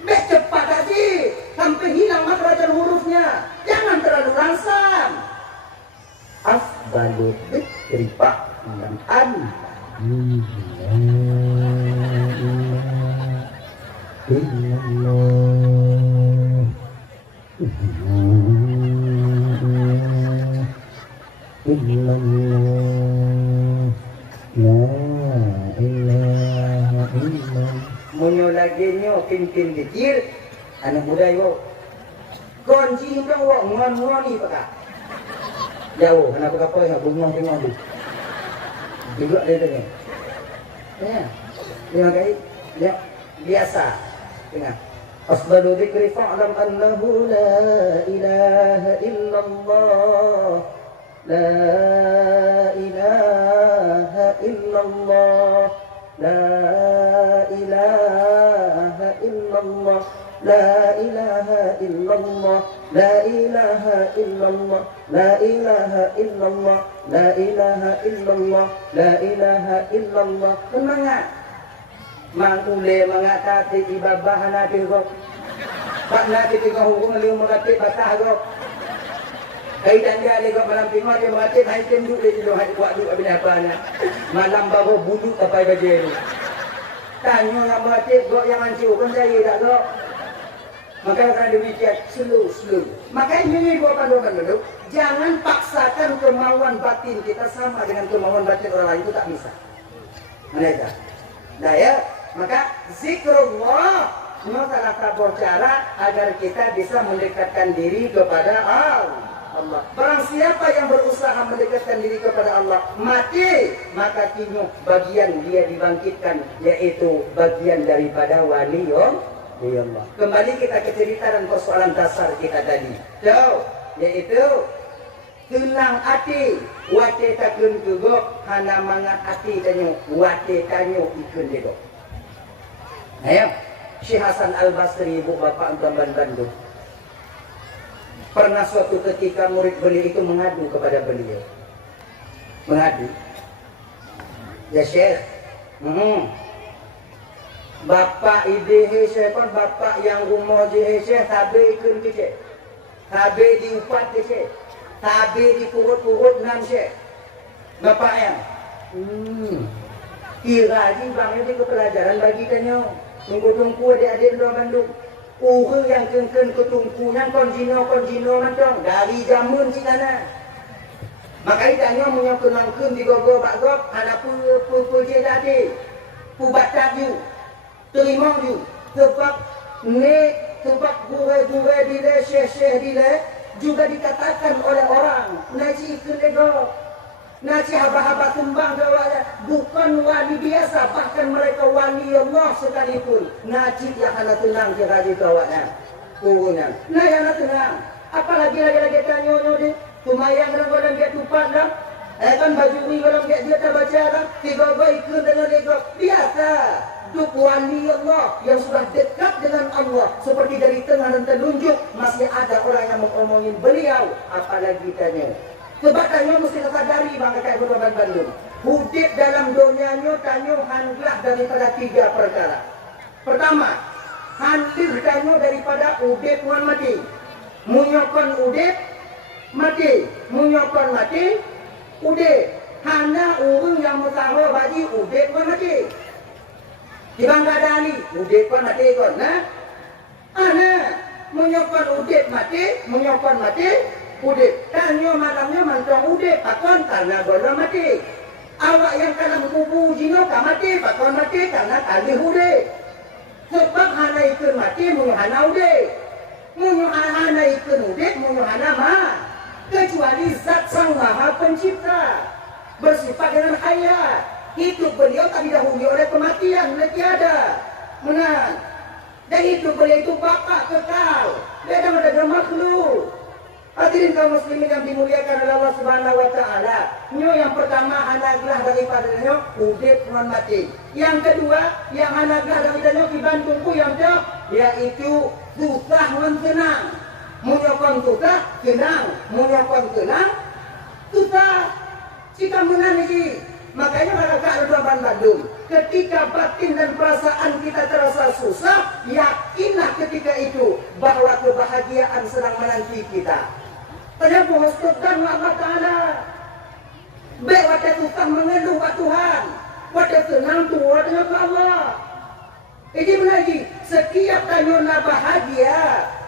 Bek cepat aja sampai hilang makhraj hurufnya. Jangan terlalu langsam. Afdalu dzikri ba'dal Munyo lagi nyo kinkin dikir anak muda yo. Konci dong wo ngon ni pakak. Jauh kenapa kapal nak bungong tengok tu. Juga dia tu ni. Ya. Dia kai dia biasa. Tengah. Afdalu dzikri fa'lam annahu la ilaha illallah. La ilaha illallah. La ilaha illallah. La ilaha illallah. La ilaha illallah. La ilaha illallah. La ilaha illallah. La ilaha illallah. Semangat. Mangule mengatakan ibabah nabi kok. Pak nabi tengah hukum liu mengatik batah kok. Kaitan dia lagi malam tengah dia mengatik hai tenduk dia tidur hai kuat duk abis apanya. Malam baru buduk kapai baju ni. Tanya yang mengatik kok yang hancur pun saya tak kok. Maka akan demikian slow. Makanya ini buatan dulu. Jangan paksakan kemauan batin kita sama dengan kemauan batin orang lain, itu tak bisa. Mereka. Nah ya, maka zikrullah semua salah satu cara agar kita bisa mendekatkan diri kepada Allah. Barang siapa yang berusaha mendekatkan diri kepada Allah mati, maka kini bagian dia dibangkitkan, yaitu bagian daripada wali Allah. Kembali kita ke cerita dan persoalan dasar kita tadi. Yaitu tenang hati, wate takun kugok, hana mangat hati tanyo, wate tanyo ikun dego. Ayo, Syekh Hasan Al-Basri, ibu bapak Tuan Bandung. Pernah suatu ketika murid beliau itu mengadu kepada beliau. Mengadu. Ya Syekh, Bapak ide Syekh kan bapak yang rumah je Syekh tabe ikun ke Syekh. Tabe diupat ke Syekh. Tabe dikurut-kurut nan Syekh. Bapak yang kira di bang itu ke pelajaran bagi tanya. Tunggu-tunggu adik-adik luar Bandung. Uru yang kengken ketungkunya konjino macam dari jamun si kana. Maka ditanya punya kenangkeun di gogo bakgop ada pu je tadi. Pu batak you. Terima you. Sebab ni sebab gure bila syekh bila juga dikatakan oleh orang naji ikut ego, naji haba-haba kembang gawanya bukan wali biasa, bahkan mereka wali Allah sekalipun. Naji yang hana tenang ke haji gawanya kurungan. Nah yang hana tenang, apalagi lagi tanya-nyo deh, kumayang orang dia tupat dah. Kan baju ni orang dia tak baca dah, tiga baik dengan ego biasa. Duk wali Allah yang sudah dekat dengan Allah, seperti dari tengah dan telunjuk masih ada orang yang mengomongin beliau, apalagi tanya. Sebab tanya mesti sadari bang kakak Korban Bandung. Hudib dalam dunianya tanya handlah daripada 3 perkara. Pertama, handlir tanya daripada udib wan mati. Munyokon udib mati, munyokon mati udib. Hana urung yang mutaho bagi udib wan mati. Ibang kadani udib wan mati kon, nah. Ana munyokon udib mati, munyokon mati udib. Tanya malamnya mantong udib, pakon karena golong mati. Awak yang dalam kubu jino ka mati, pakon mati karena kali udib. Sebab hana ikut mati, munyo hana udib. Munyo hana ikut udib, munyo hana ma. Kecuali zat sang maha pencipta, bersifat dengan hayat. Hidup beliau tak didahului oleh kematian, oleh tiada. Menang. Dan hidup beliau itu bapa kekal. Beda dengan makhluk. Hadirin kaum muslimin yang dimuliakan oleh Allah Subhanahu wa taala. Nyo yang pertama anaglah daripada nyo udip non mati. Yang kedua yang anaglah daripada nyo kibantungku yang jauh yaitu susah non tenang. Munyokon susah tenang, munyokon tenang susah. Jika menang lagi. Makanya kakak Korban Bandung, ketika batin dan perasaan kita terasa susah, yakinlah ketika itu bahwa kebahagiaan sedang menanti kita. Ternyata mengusulkan Allah Ta'ala. Baik wadah susah mengeluh wa Tuhan, wadah senang tu wadahnya ke Allah. Ini lagi, setiap tanya bahagia,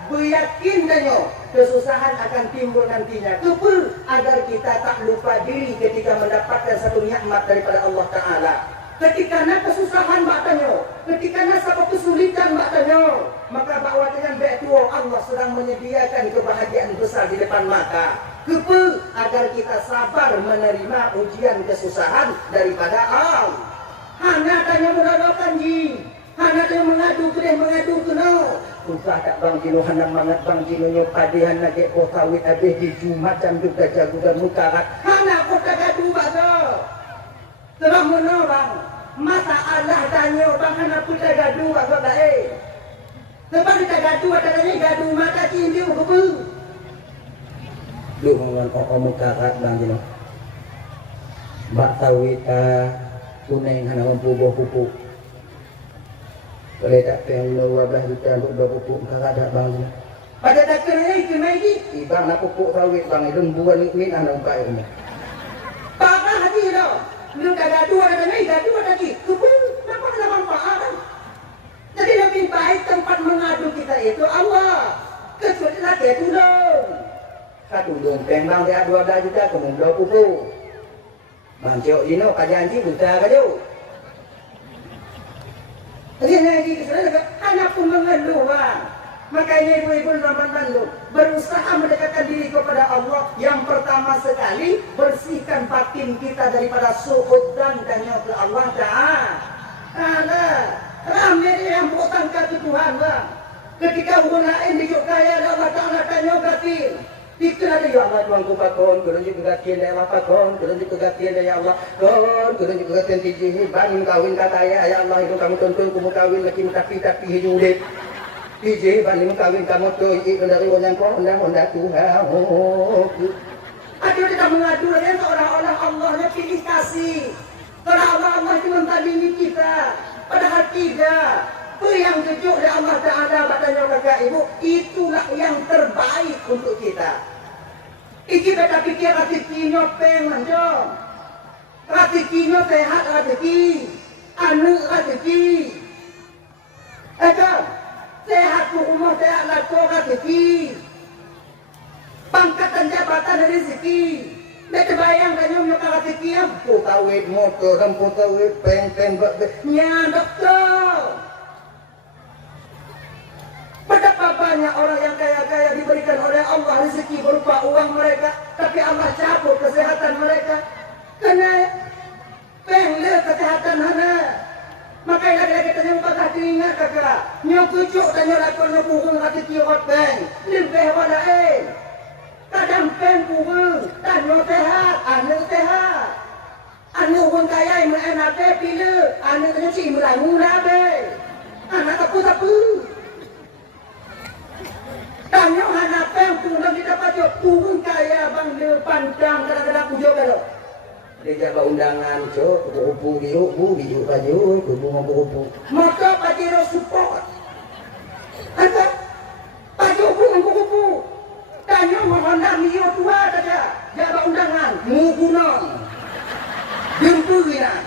beryakin danyo kesusahan akan timbul nantinya. Kepul agar kita tak lupa diri ketika mendapatkan satu nikmat daripada Allah Ta'ala. Ketika nak kesusahan batanyo, ketika nak satu kesulitan batanyo, maka bahawa dengan baik tua Allah sedang menyediakan kebahagiaan besar di depan mata. Kepul agar kita sabar menerima ujian kesusahan daripada Allah. Hanya tanya mulakan ji, hanya tanya mengadu ke no. Susah tak bang Jino hanam mangat bang Jino nyo padihan lagi kota wit habis di Jumat jam juga jago dan mukarat. Hana kota gaduh baso. Terang mana bang? Masa Allah tanya bang hana kota gaduh baso baik. Sebab kita gaduh adanya gaduh mata cindiu kebu. Lu ngomong mukarat bang Jino. Mbak tawit kuning hana mampu pupuk. Boleh tak pengen wabah kita untuk berpupuk kakak ada bang. Pada tak kena ini kena ini. Ibang nak pupuk sawit bang itu bukan ini anak buka ini. Papa hati dah. Lu tak gaduh ada ni, gaduh ada lagi. Kupun apa ada manfaat? Jadi lebih baik tempat mengadu kita itu Allah. Kecuali lagi tudung. Tudung pembang dia 12 juta kemudian pupuk. Bang Cok Dino kajanji buta kaju. Jadi anak pun mengeluh bang. Makanya ibu-ibu Korban Bandung berusaha mendekatkan diri kepada Allah. Yang pertama sekali bersihkan batin kita daripada suhud dan ke Allah Ta'ala. Ramai yang bukan kata Tuhan bang. Ketika gunain di kaya Allah Ta'ala tanya batin. Itu ada ya Allah Tuhan ku pakon, kurang juga gatian ya Allah pakon, kurang juga gatian ya Allah kon, kurang juga gatian tiji bangin kawin kata ya Allah itu kamu tuntun kamu kawin lagi tapi hidup tiji bangin kawin kamu tuh itu dari orang kau undang Tuhan. Aduh kita mengadu ya seorang-orang Allahnya pilih kasih, karena Allah itu mentandingi kita, padahal tidak. Yang jujur dari Allah Ta'ala katanya kakak ibu, itulah yang terbaik untuk kita. Kita tak pikir rezekinya pengen, rezekinya sehat rezeki, anu rezeki. Sehat rumah sehat laku rezeki, pangkat dan jabatan rezeki. Dia terbayang kan yang nyokar rezeki yang putawit motor dan putawit peng-peng nya dokter. Betapa banyak orang yang kaya-kaya diberikan oleh Allah rezeki uang mereka, tapi Allah cabut kesehatan mereka. Kena pengle kesehatan hana. Makanya lagi-lagi tanya bakal diingat kakak. Nyok kucuk tanya lakon nyok buhung hati tiot beng. Lebih wadain. Kadang pen buhung, tanya sehat, anu sehat. Anu pun kaya yang menape pilih, anu tanya si melamu nabe. Anak tapu-tapu. Tanya anak pen buhung kita pacok buhung kaya bang de pandang kadang-kadang pujuk kalau. Dia jaga undangan, cok, kupu biru kaju, kupu kupu. Maka pajero support. Apa? Pajero kupu. Tanya mohon mio tua saja, jaga undangan, mugunon, jempuinan.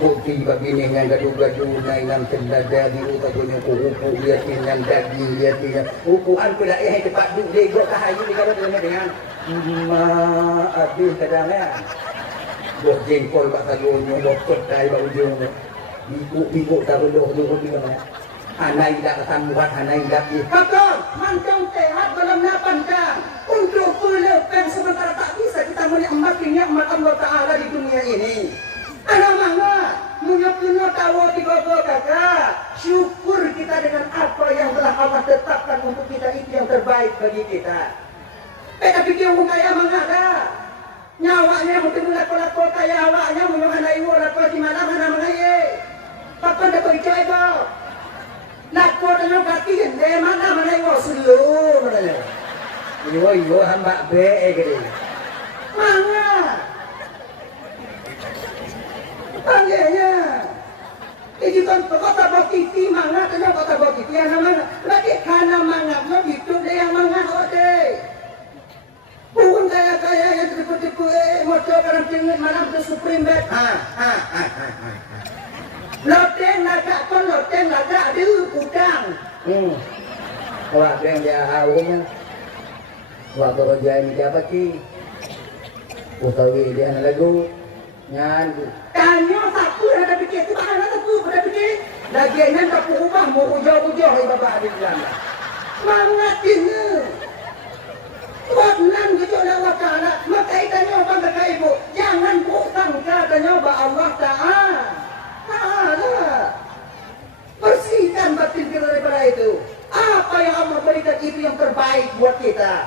Kopi begini yang gaduh-gaduh nainan tendada biru kajunya kupu liatin yang daging liatin. Ukuan pula cepat duduk dego kahayu di kalau dengan abis kadangnya buat jengkol kat sayurnya bokot dari bau ujungnya bikuk taruh doh di mana anai dak ketambuhan anai dak kakak mancang sehat dalam napancang untuk pelepen sementara tak bisa kita menikmati nikmat Allah Ta'ala di dunia ini anak mangga menyokino tahu tiga-tiga kakak syukur kita dengan apa yang telah Allah tetapkan untuk kita itu yang terbaik bagi kita. Tapi dia orang kaya mengada nyawanya mungkin lako-lako kaya awaknya menyokan ibu lako di mana mengaya papa dah percaya kau lako dengan kaki dari mana ibu selu mana iyo hamba be gede mana panggilnya ini kan kota botiti mana tanya kota botiti yang mana lagi karena mangapnya hidup dia yang mangap ode bukan kaya yang tipu-tipu motor kadang tinggi malam tu supreme bed loteng lagak ada udang wah yang dia awalnya waktu kerja ini siapa ki utawi dia lagu nyan tanya satu ada pikir tu mana tu ada pikir lagi yang tak ubah mau ujah-ujah bapak adik bilang semangat ini Tuhan gitu Allah Ta'ala maka itanya apa kakak ibu jangan bukan katanya Allah Ta'ala bersihkan batin kita daripada itu apa yang Allah berikan itu yang terbaik buat kita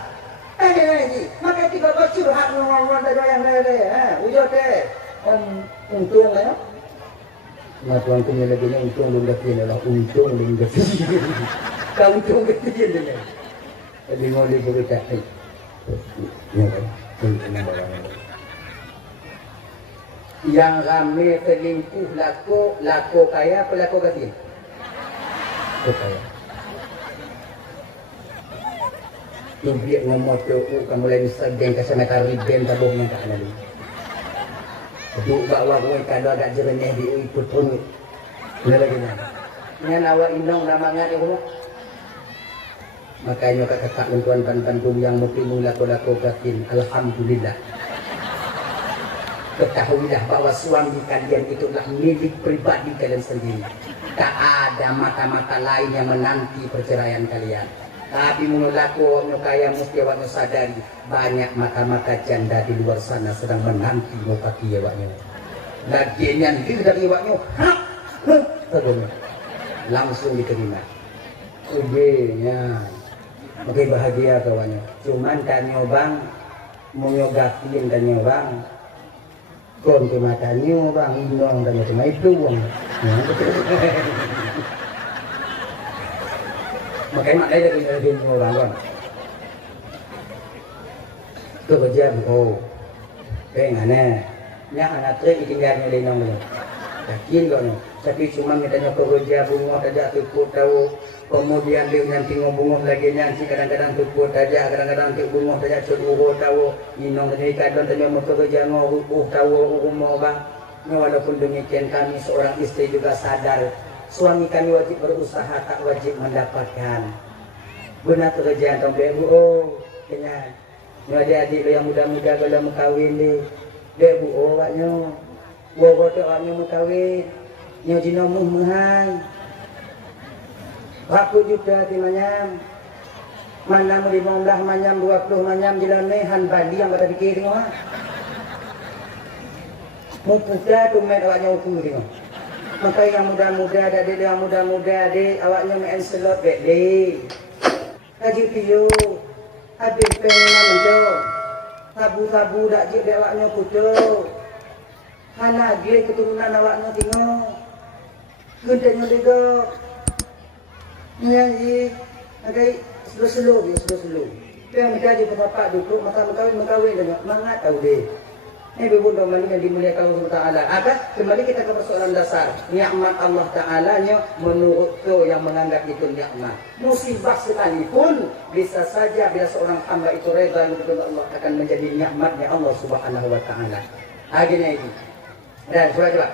ini maka tiga curhat ngomong-ngomong tadi yang lain ujah deh untung ya nah tuan punya lagunya untung belum dapat lah untung belum dapat kau untung kecil je jadi mau dibuka yang rame selingkuh lako kaya apa lako kecil? Kaya. Tubiak ngomong tu kamu lain sedang kesemata riben tabung yang tak lalu. Duk bawa gue kalau agak jernih di itu pun. Bila lagi ni. Yang awak indong namangan itu. Makanya kakak tuan bantum yang mesti mula-lako gatin alhamdulillah ketahuilah bahwa suami kalian itulah milik pribadi kalian sendiri tak ada mata-mata lain yang menanti perceraian kalian tapi mula-lako kaya mesti awaknya sadari banyak mata-mata janda di luar sana sedang menanti mukaki awaknya lagi yang dari awaknya langsung diterima udahnya Oke bahagia kawannya. Cuman kan nyobang mau nyogatin kan nyobang. Kon ke mata nyobang indong kan cuma itu uang. Makanya makanya dari nyobang kan. Kerja oh. Pengen yang anak tu tinggal di nong. Yakin kan. Tapi cuma mitanya kerja bunga saja tukut tahu. Kemudian dia nanti ngomong lagi nanti kadang-kadang tukut saja, kadang-kadang tukut bunga saja suruh tahu. Inong ni kadang tanya mau kerja ngomong tahu umur bang. Walaupun demikian kami seorang istri juga sadar suami kami wajib berusaha tak wajib mendapatkan. Benar kerjaan kamu ibu oh kenyang. Adik-adik yang muda-muda kalau mau kahwin ni, ibu oh waknya, bawa tu waknya mau kahwin, nyo jino muhai. Aku juga timanya Mana mau 15 manyam 20 manyam jalan ni han bali yang pada fikir tengok ha. Mu puja tu main awaknya ukur tengok. Maka yang muda-muda ada yang muda-muda ada awaknya main slot beli. Kaji piu. Habis pengen menjo. Sabu-sabu dak jik awaknya putu. Hana dia keturunan awaknya tengok. Gendanya juga. Ni okay. Slow-slow. Yang mereka di bapak duduk, maka mengkawin dengan mangat tahu deh. Ini berbunda malu yang dimuliakan Allah Taala. Akan kembali kita ke persoalan dasar. Nikmat Allah Taala nya menurut tu yang menganggap itu nikmat. Musibah sekalipun bisa saja bila seorang hamba itu reda kepada Allah akan menjadi nikmatnya Allah Subhanahu Wa Taala. Agaknya ini. Dan coba.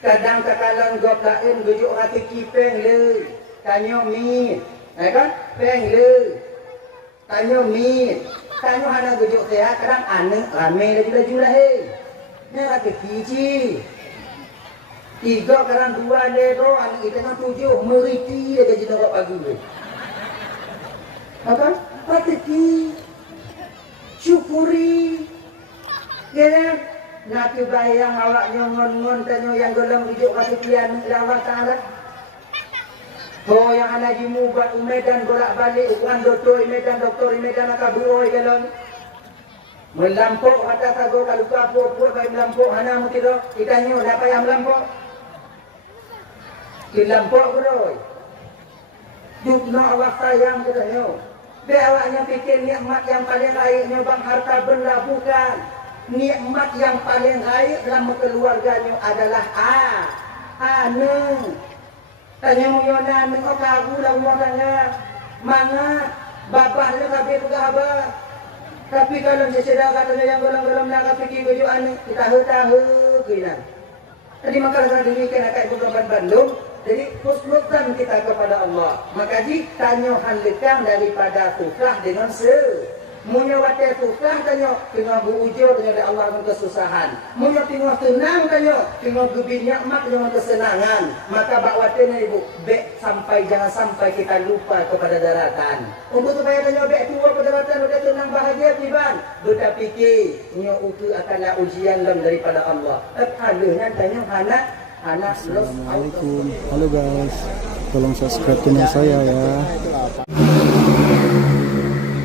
Kadang-kadang gop lain bujuk hati kipeng le. Tanya mi. Kan? Peng le. Tanya mi. Tanya hana bujuk saya kadang aneh rame lagi lah he. Ni hati kiki. 3 kadang 2 le do anak kita kan 7 meriti dia gaji nak pagi le. Apa? Hati ki. Syukuri. Ya. Nak bayang awaknya ngon-ngon tanya yang dalam hidup kasih pian Allah Taala. Oh yang anak jimu buat Medan bolak-balik ukuran doktor Medan akabuoi galon. Melampau atas ago kalau kapur baik melampau hana mutiro ikannya dapat yang melampau. Dilampau beroi. Jukna Allah sayang katanya. Dia awaknya fikir nikmat yang paling baiknya bang harta benda bukan. Nikmat yang paling baik dalam keluarganya adalah anu. Tanya mu yona nengok kagu lah umur tanya. Mana bapak dia kabeh pegawai. Tapi kalau dia sedar katanya yang golong-golong nak fikir gojo anu kita tahu kena. Jadi maka saya demikian akan bukan Bandung. Jadi husnudzan kita kepada Allah. Maka tanya handekang daripada tukah dengan Munya wate tukah tanya tengah berujo tanya Allah dengan kesusahan. Munya tengah tenang tanya tengah gebi nikmat dengan kesenangan. Maka bak wate ni ibu jangan sampai kita lupa kepada daratan. Untuk supaya tanya bek tua pada daratan udah tenang bahagia tiban. Beta fikir nya utu akanlah ujian daripada Allah. Halnya tanya anak Assalamualaikum. Halo guys. Tolong subscribe channel saya ya.